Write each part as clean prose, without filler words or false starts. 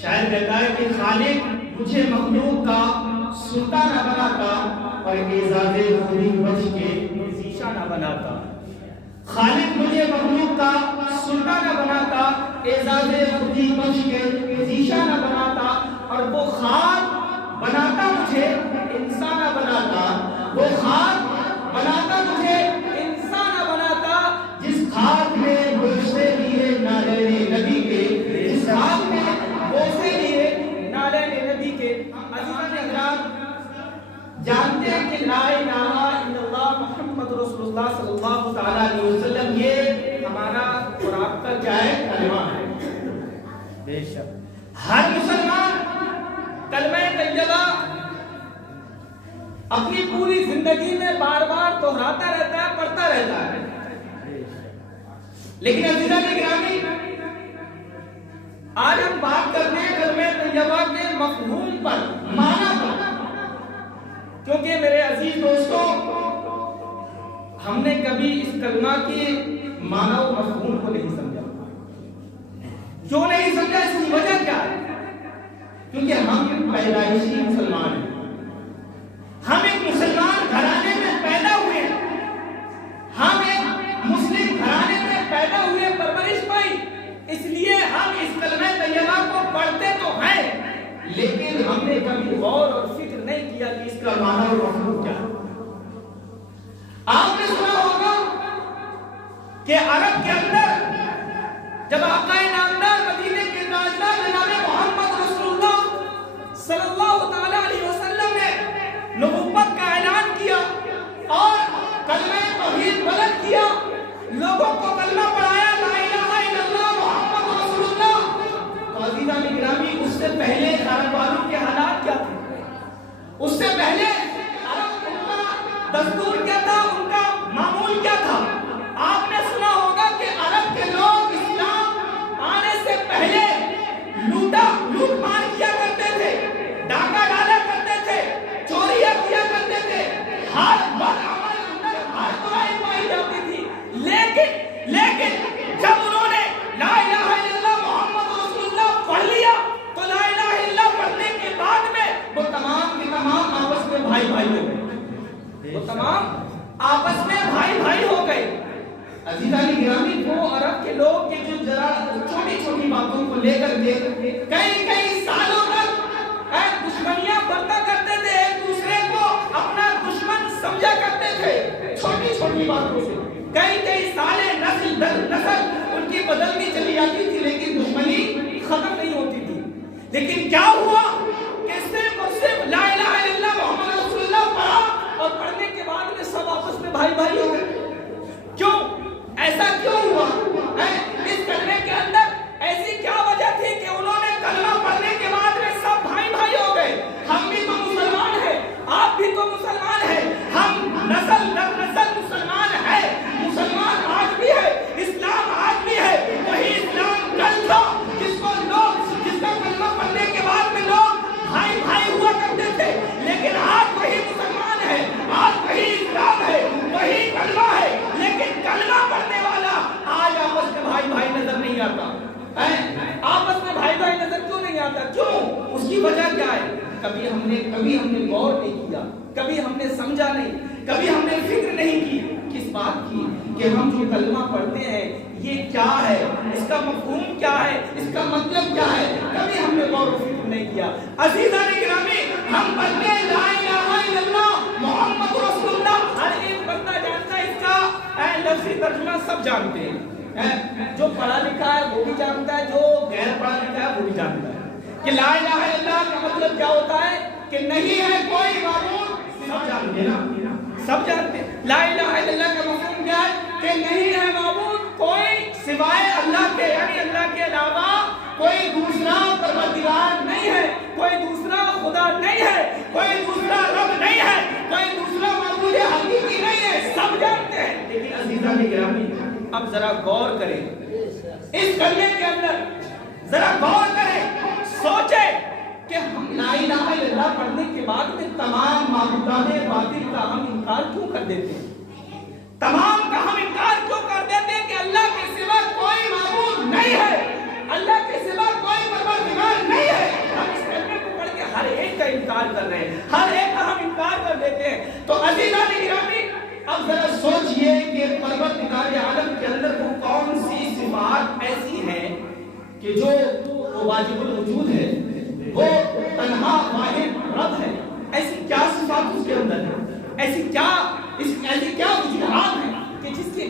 شاعر کہتا ہے کہ خالق مجھے مخلوق کا سلطان نہ بناتا اور اعزاز خودی بچ کے ذیشہ نہ بناتا. خالق مجھے مخلوق کا سلطان نہ بناتا، اعزاز خودی بخش کے ذیشہ نہ بناتا، اور وہ خاک بناتا مجھے انسان نہ بناتا، وہ خاک بناتا مجھے انسان نہ بناتا، جس خاک میں بوسے لیے نالین نبی کے، جس خاک میں بوسے لیے نالین نبی کے. عزیزان حضرات، جانتے ہیں کہ لا الہ الا اللہ محمد رسول اللہ صلی اللہ تعالیٰ علیہ وسلم یہ ہمارا اور آپ کا کیا ہے؟ کلمہ ہے. بے شک ہر مسلمان کلمہ طیبہ اپنی پوری زندگی میں بار بار دہراتا رہتا ہے، پڑھتا رہتا ہے. لیکن عزیزان گرامی، آج ہم بات کرتے ہیں کلمہ طیبہ کے مفہوم پر، معنی پر. کیونکہ میرے عزیز دوستوں، ہم نے کبھی اس کلمہ کے معنی و مفہوم کو نہیں سمجھا. کیوں نہیں سمجھا؟ اس کی وجہ کیا ہے؟ کیونکہ ہم پیدائشی مسلمان ہیں. ہم ایک مسلمان گھرانے میں پیدا ہوئے ہیں، ہم ایک مسلم گھرانے میں پیدا ہوئے، پرورش پائی. اس لیے ہم اس کلمہ طیبہ کو پڑھتے تو ہیں، لیکن ہم نے کبھی غور اور فکر نہیں کیا کہ اس کا معنی اور مفہوم کیا ہے. آپ نے سنا ہوگا کہ عرب کے اندر جب آقا نامدار مدینے کے تاجدار جناب محمد رسول اللہ صلی اللہ تعالی علیہ وسلم نے نبوت کا اعلان کیا اور کلمہ توحید بلند کیا، لوگوں کو کلمہ پڑھایا لا الہ الا اللہ محمد رسول اللہ. تو عزیزان گرامی، اس سے پہلے عرب والوں کے حالات کیا تھے؟ اس سے پہلے عرب ان کا دستور کیا تھا، ان کا معمول کیا تھا؟ آپ نے سنا ہوگا کہ عرب کے لوگ اسلام آنے سے پہلے لوٹ مار کیا کرتے تھے، ڈاکہ ڈالا کرتے تھے، چوریاں کیا کرتے تھے، ہر بد عمل اندر ہر برائی پائی جاتی تھی. لیکن جب انہوں نے لا الہ الا اللہ محمد رسول اللہ پڑھ لیا تو لا الہ الا اللہ پڑھنے کے بعد میں وہ تمام کے تمام آپس میں بھائی بھائی ہو گئے. وہ تمام آپس میں بھائی بھائی ہو گئے. عزیزان گرامی، وہ عرب کے لوگ کے جو ذرا چھوٹی چھوٹی باتوں کو لے کر کئی سالوں تک دشمنیاں برتا کرتے تھے، ایک دوسرے کو اپنا دشمن سمجھا کرتے تھے. چھوٹی چھوٹی باتوں سے کئی سالیں نسل در نسل ان کی بدلتی چلی جاتی تھی، لیکن دشمنی ختم نہیں ہوتی تھی. لیکن کیا ہوا کہ صرف اور صرف لا الہ الا اللہ محمد رسول اللہ پڑھا اور پڑھنے کے بعد میں سب آپس میں بھائی بھائی ہو گئے. کیوں ایسا کیوں ہوا؟ اس کلمے کے اندر ایسی کیا وجہ تھی کہ انہوں نے کلمہ پڑھنے کے بعد میں سب بھائی بھائی ہو گئے؟ ہم بھی تو مسلمان ہیں، آپ بھی تو مسلمان ہیں، ہم نسل در نسل مسلمان ہیں. مسلمان آج بھی ہے، اسلام آج بھی ہے. وہی اسلام کل تھا جس کا کلمہ پڑھنے کے بعد میں لوگ بھائی بھائی ہوا کرتے تھے. لیکن آج وہی مسلمان ہے، آج وہی اسلام ہے، وہی کلمہ ہے. لیکن کلمہ پڑھنے والا آج آپس میں بھائی بھائی نظر نہیں آتا. آپس میں بھائی بھائی نظر کیوں نہیں آتا؟ کیوں؟ اس کی وجہ کیا ہے؟ کبھی ہم نے غور نہیں کیا، کبھی ہم نے سمجھا نہیں، کبھی ہم نے فکر نہیں کی. کس بات کی؟ کہ ہم جو کلمہ پڑھتے ہیں یہ کیا ہے، اس کا مفہوم کیا ہے، اس کا مطلب کیا ہے. کبھی ہم نے غور و فکر نہیں کیا. عزیزان گرامی، ہم پڑھتے ہیں لا الہ الا اللہ محمد رسول اللہ، ہر ایک بندہ جانتا ہے. اس کا لفظی ترجمہ سب جانتے ہیں. جو پڑھا لکھا ہے وہ بھی جانتا ہے، جو غیر پڑھا لکھا ہے وہ بھی جانتا ہے کہ لا الہ الا اللہ کا مطلب کیا ہوتا ہے، کہ نہیں ہے کوئی معبود. سب جانتے ہیں نا، سب جانتے ہیں. لا الہ الا اللہ کا مفہوم کیا ہے؟ کہ نہیں ہے معبود کوئی سوائے اللہ کے، یعنی اللہ کے علاوہ کوئی دوسرا پروردگار نہیں ہے، کوئی دوسرا خدا نہیں ہے، کوئی دوسرا رب نہیں ہے، کوئی دوسرا معبود حقیقی نہیں ہے. سب جانتے ہیں. لیکن عزیزان گرامی، اب ذرا غور کریں اس کلمے کے اندر، ذرا غور کریں، سوچیں کہ ہم لا الہ الا اللہ پڑھنے کے بعد میں تمام معبودان باطل کا ہم انکار کیوں کر دیتے ہیں؟ تمام کا ہم انکار کیوں کر دیتے ہیں کہ اللہ کے سوا کوئی معبود نہیں ہے، اللہ کے سوا کوئی پروردگار نہیں سوچئے کہ پروردگار عالم کے اندر وہ کون سی صفات ایسی ہیں کہ جو واجب الوجود ہے، وہ تنہا واحد رب ہے. ایسی کیا صفات اس کے اندر ہے، ایسی کیا وجوہات ہیں کہ جس کی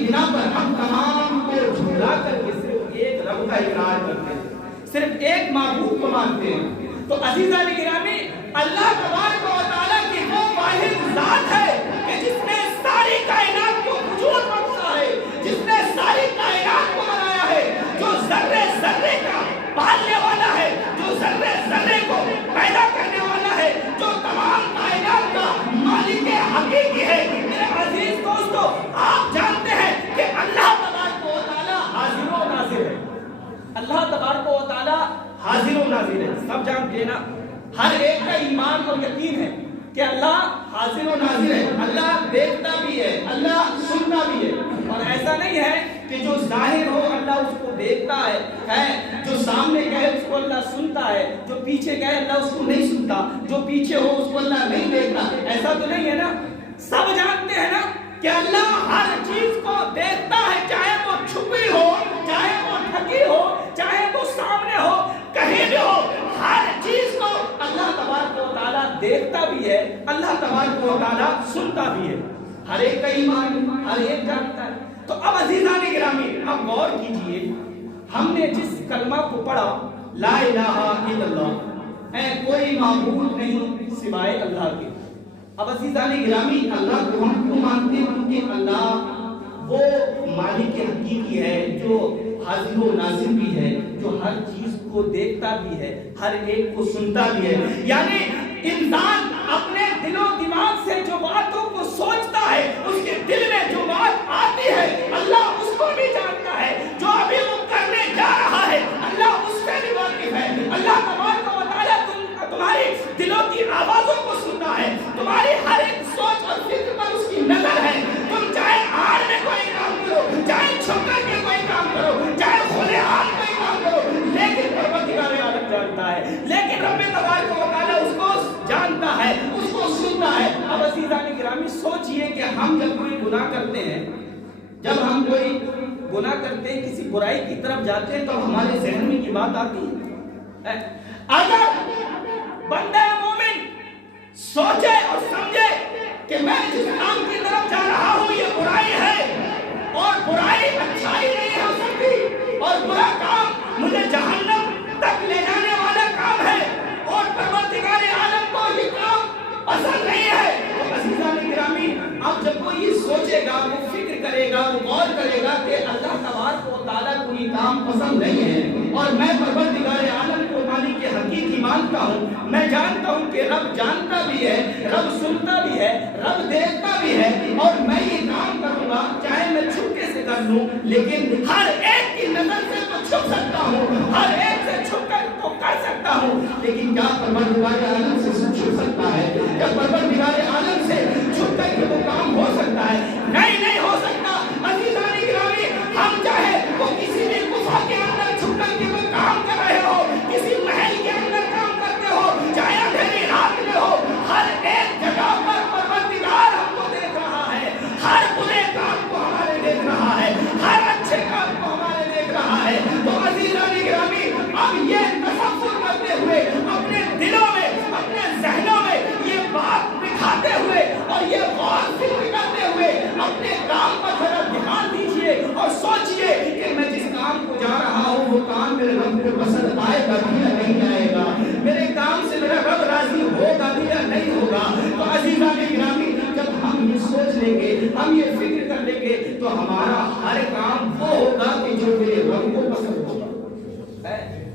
بنا پر ہم تمام کو جھلا کر کے صرف ایک رب کا اقرار کرتے ہیں، صرف ایک معبود کو مانتے ہیں. تو عزیزان گرامی، اللہ تبارک و تعالیٰ کی وہ واحد ذات ہے کہ جس نے ساری کائنات کو وجود بخشا ہے، جس نے ساری کائنات کو بنایا ہے، جو ذرے ذرے کا پالنے والا ہے، جو ذرے ذرے کو پیدا کرنے والا ہے، جو تمام کائنات کا مالک حقیقی ہے. میرے عزیز دوستو، آپ جانتے ہیں کہ اللہ تبارک و تعالیٰ حاضر و ناظر ہے. اللہ تبارک و تعالیٰ حاضر و ناظر ہے. سب جانتے ہیں نا، ہر ایک کا ایمان اور یقین ہے کہ اللہ حاضر و ناظر ہے، اللہ دیکھتا بھی ہے، اللہ سنتا بھی ہے. اور ایسا نہیں ہے کہ جو ظاہر ہو اللہ اس کو دیکھتا ہے، جو سامنے کہے اس کو اللہ سنتا ہے، جو پیچھے کہے اللہ اس کو نہیں سنتا، جو پیچھے ہو اس کو اللہ نہیں دیکھتا. ایسا تو نہیں ہے نا. سب جانتے ہیں نا کہ اللہ ہر چیز کو دیکھتا ہے، چاہے وہ چھپی ہو، چاہے وہ ڈھکی ہو، چاہے وہ سامنے ہو، کہیں بھی ہو، ہر چیز کو اللہ تبارک و تعالیٰ دیکھتا بھی ہے، اللہ تبارک و تعالیٰ سنتا بھی ہے. ہر ایک کا ایمان ہر ایک جانتا ہے. تو اب عزیزان گرامی، اب غور کیجئے، ہم نے جس کلمہ کو پڑھا، لا الہ الا اللہ، کوئی معبود نہیں سوائے اللہ کے. اب عزیزان گرامی، اللہ کو ہم کیوں مانتے ہیں؟ کیونکہ اللہ وہ مالک حقیقی ہے، جو حاضر و ناظر بھی ہے، جو ہر چیز کو دیکھتا بھی ہے، ہر ایک کو سنتا بھی ہے. یعنی انسان اپنے دل و دماغ سے جو باتوں کو سوچتا ہے، اس کے دل میں جو بات آتی ہے، اللہ اس کو بھی جانتا ہے. جو ابھی وہ کرنے جا رہا ہے، اللہ اس سے بھی واقف ہے. اللہ تبارک و تعالیٰ تمہاری دلوں کی آوازوں کو سنتا ہے، تمہاری ہر ایک سوچ اور فکر پر اس کی نظر ہے. تم چاہے آڑ میں کوئی کام کرو، چاہے چھپ کر کے کوئی کام کرو، چاہے کھلے ہاتھ کوئی کام کرو، لیکن پروردگار عالم جانتا ہے. لیکن رب تبارک و تعالیٰ اس کو جانتا ہے، اس کو سنتا ہے. اب عزیزان گرامی، سوچئے کہ ہم جب کوئی گناہ کرتے ہیں، جب ہم کوئی گناہ کرتے ہیں، کسی برائی کی طرف جاتے ہیں، تو ہمارے ذہن میں یہ بات آتی ہے. اگر بندہ مومن سوچے اور سمجھے کہ میں جس کام کی طرف جا رہا ہوں یہ برائی ہے، اور برائی اچھائی نہیں ہو سکتی، اور برا کام مجھے جہنم تک لے جانے والا کام ہے، اور پروردگار عالم کو یہ کام پسند نہیں ہے، تو عزیزان گرامی، اب جب وہ یہ سوچے گا، وہ فکر کرے گا، وہ غور کرے گا کہ اللہ تبارک و تعالیٰ کو یہ کام پسند نہیں ہے، اور میں پروردگار عالم کو مالک حقیقی مانتا ہوں، میں جانتا ہوں کہ رب جانتا بھی ہے، رب سنتا بھی ہے، رب دیکھتا بھی ہے، اور میں یہ کام کروں گا، چاہے میں چھپکے سے کر لوں، لیکن ہر ایک کی نظر سے تو چھپ سکتا ہوں، ہر ایک سے چھپ کر تو کر سکتا ہوں، لیکن کیا پروردگار عالم سے چھپ سکتا ہے؟ کیا پروردگار عالم سے چھپ کر کے وہ کام ہو سکتا ہے؟ نہیں ہو سکتا. عزیزان گرامی، ہم چاہے وہ کسی بھی غفا کے اندر چھپ کر کے کوئی کام کر رہے ہو، کسی محل کے اندر کام کرتے ہو، چاہے اندھیری رات میں ہو، ہر ایک جگہ پر پروردگار ہم کو دیکھ رہا ہے، ہر برے کام کو ہمارے دیکھ رہا ہے، ہر اچھے کام کو ہمارے دیکھ رہا ہے. تو عزیزان گرامی، اب یہ تصور کرتے ہوئے، اپنے دلوں میں، اپنے ذہنوں میں یہ بات بٹھاتے ہوئے، اور یہ غور فکر کرتے ہوئے، اپنے کام پر ذرا دھیان دیجئے اور سوچئے کہ میں جس کام کو جا رہا ہوں وہ کام میرے رب کو پسند آئے گا بھی یا نہیں آئے گا، میرے کام سے میرا رب راضی ہوگا بھی یا نہیں ہوگا. تو عزیزان گرامی، جب ہم یہ سوچ لیں گے، ہم یہ فکر کر لیں گے، تو ہمارا ہر کام وہ ہوگا کہ جو میرے رب کو پسند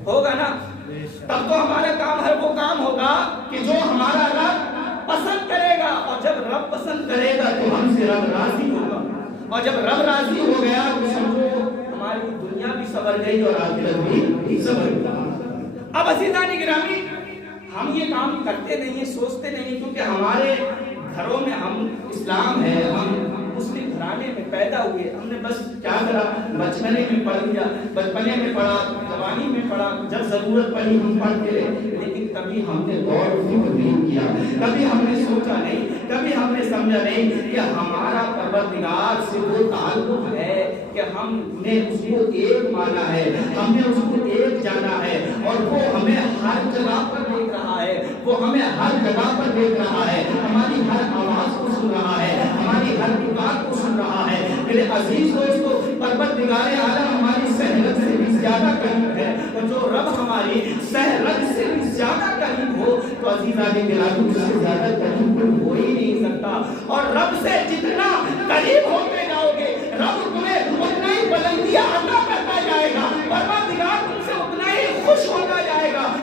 ہوگا نا. تب تو ہمارا کام ہر وہ کام ہوگا کہ جو ہمارا رب پسند کرے گا، اور جب رب پسند کرے گا تو ہم سے رب راضی ہوگا، اور جب رب راضی ہو گیا تو سمجھو ہماری دنیا بھی سنور گئی اور آخرت بھی سنور گئی. اب عزیزان گرامی، ہم یہ کام کرتے نہیں ہیں، سوچتے نہیں ہیں، کیونکہ ہمارے گھروں میں ہم اسلام ہے، ہم مسلم گھرانے میں پیدا ہوئے، ہم نے بس کیا کرا، بچپنے میں پڑھ لیا، بچپنے میں پڑھا، جوانی میں پڑھا، جب ضرورت پڑی ہم پڑھتے رہے، لیکن کبھی ہم نے غور و فکر نہیں کیا، کبھی ہم نے سوچا نہیں، کبھی ہم نے سمجھا نہیں کہ ہمارا پروردگار سے وہ تعلق ہے کہ ہم نے اس کو ایک مانا ہے، ہم نے اس کو ایک جانا ہے، اور وہ ہمیں ہر جگہ پر دیکھ رہا ہے، وہ ہمیں ہر جگہ پر دیکھ رہا ہے، ہماری ہر آواز کو سن رہا ہے، ہماری ہر پکار کو سن رہا ہے۔ میرے عزیز دوستو، پروردگار عالم ہماری سہرت سے بھی زیادہ قریب ہے، اور جو رب ہماری سہرت سے بھی زیادہ قریب ہو تو عزیزان گرامی اس سے زیادہ قریب کوئی ہو ہی نہیں سکتا، اور رب سے